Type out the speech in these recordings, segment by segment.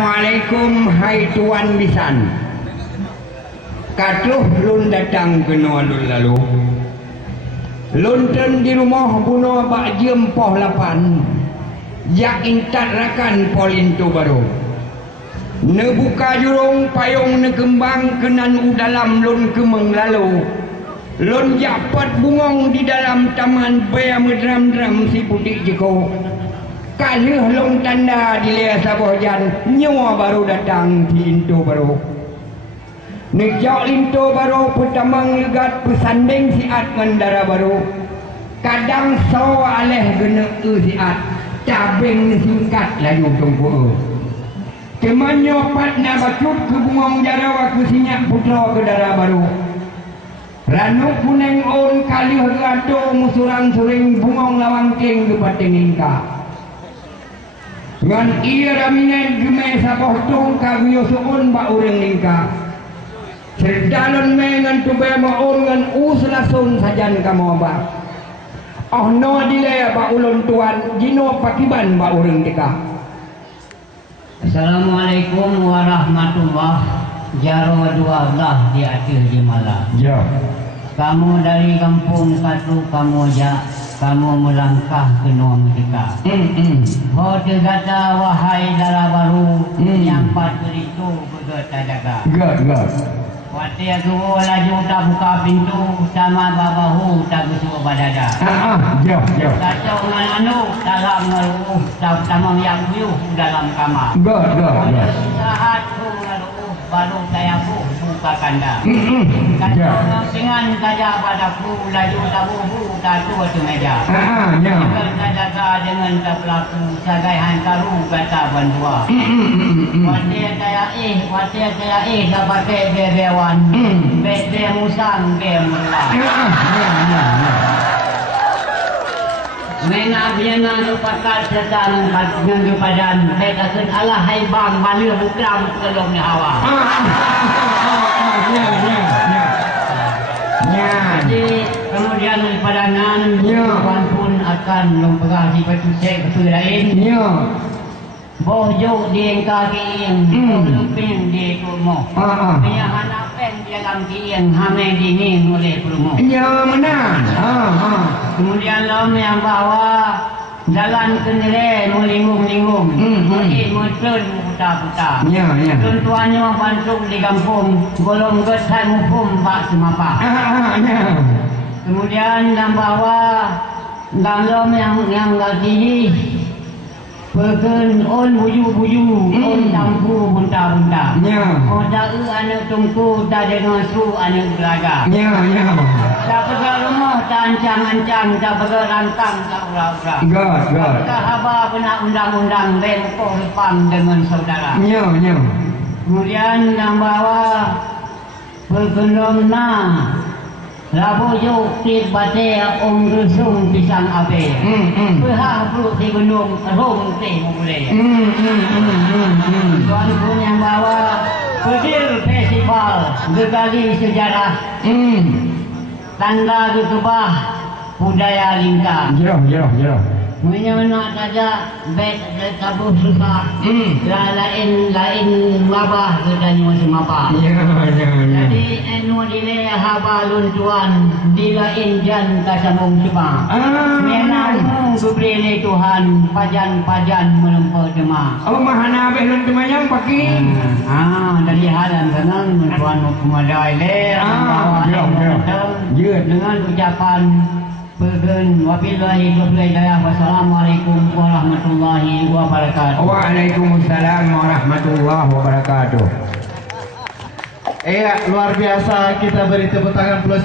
Assalamualaikum hai tuan bisan. Katuh lun datang ke alun lalu. Lunten di rumah bunuh bak jem poh 8. Jak intat rakan polinto baru. Ne buka jurung payung ne kembang kenan dalam lun kemeng lalu. Lun japat bungong di dalam taman bea medram-dram si putih jeko. Kaluh long tanda di lea sabohjan nyawa baru datang di Linto baru. Nejak Linto baru petamang legat pesanding siat mendara baru. Kadang sawa aleh gena siat cabeng singkat laju tunggu. Kemanyo patna bacut ke bungong jarawa ku sinyak putra ke dara baru. Ranuk kuneng on kaluh gado musuran suring bungong lawang king ke patingingka. Ngan iya raminen gemeh sapoh tung kaguyo suun ba urang ningka. Serdalon me ngan tube maun ngan lasun sajan kamo ba. Oh no dile ba ulun tuan jino pakiban ba urang tika. Assalamualaikum warahmatullahi jaro dua Allah di akhir jemalah. Ya. Kamu dari kampung satu kamu kamu melangkah ke Nuang Merdeka. Ho tegata wahai dara baru yang patut itu bergeta jaga. Wati aku laju tak buka pintu sama babahu tak busuk badada. Jauh. Kacau dengan anu dalam ngeluh tak tamang yang buyuh dalam kamar. Saat ku ngeluh baru saya buka kanda. Kacau dengan saja padaku laju tak buhu tak tua tu meja. Dengan jaga dengan tak pelaku sagai hantaru kata bandua. Wati saya dapat bebewan. Bebe musang bemulah. Mena biana lupakan setan dengan padan. Betakan Allah hai bang malu bukram kelong ni hawa. Jadi kemudian padangan tuan pun akan lompat di petusek ke lain. Bojo di kaki yang lumping di kurmo. Punya anak pen di dalam yang hamil dini oleh kurmo. Ya mana? Kemudian lom yang bawa jalan kendere melinggung-linggung. Mungkin putar-putar. Tuan-tuannya bantuk di kampung golong gesan hukum Pak Semapa. Kemudian yang bawa dalam yang lagi Pekan on buju-buju, on tampu bunta-bunta. On dah anak tungku, tak dengar su anak belaga. Tak pegang rumah, tak ancang-ancang, tak pegang rantang, tak ura-ura. Tak pegang haba pernah undang-undang, bengkok lepam dengan saudara. Kemudian yang bawa pegendom na. Rabu yuk tit bate om rusung pisang ape. Perha perlu di gunung rom teh boleh. Tuan pun yang bawa Kudil Festival Gekali Sejarah. Tanda Gekebah Budaya Lingkar. Menyana saja bet tabuh susah. Lain mabah kedanyu semapa. Jadi enu dile haba luntuan dilain jan kasambung coba. Menamu kubrile Tuhan pajan menempuh demah. Oh mahana beh lun temayang pagi. Dari halan senang tuan kumadai le. Dengan ucapan Pegan wabillahi hidayah. Wassalamualaikum warahmatullahi wabarakatuh. Waalaikumsalam warahmatullahi wabarakatuh. Luar biasa, kita beri tepuk tangan plus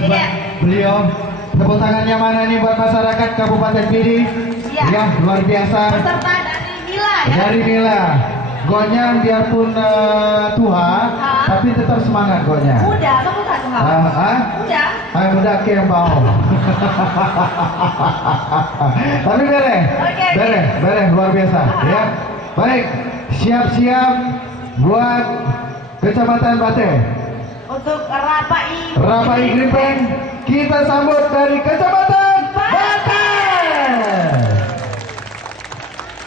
beliau. Tepuk tangannya mana nih buat masyarakat Kabupaten Pidi? Ya, luar biasa. Peserta dari Nila ya. Dari Nila. Gonya biarpun tua, tapi tetap semangat gonya. Muda, kamu tak Muda. Muda ke yang bau. Tapi beres, luar biasa. Ya, baik. Siap-siap buat Kecamatan Bate. Untuk Rapai Grimpeng, kita sambut dari Kecamatan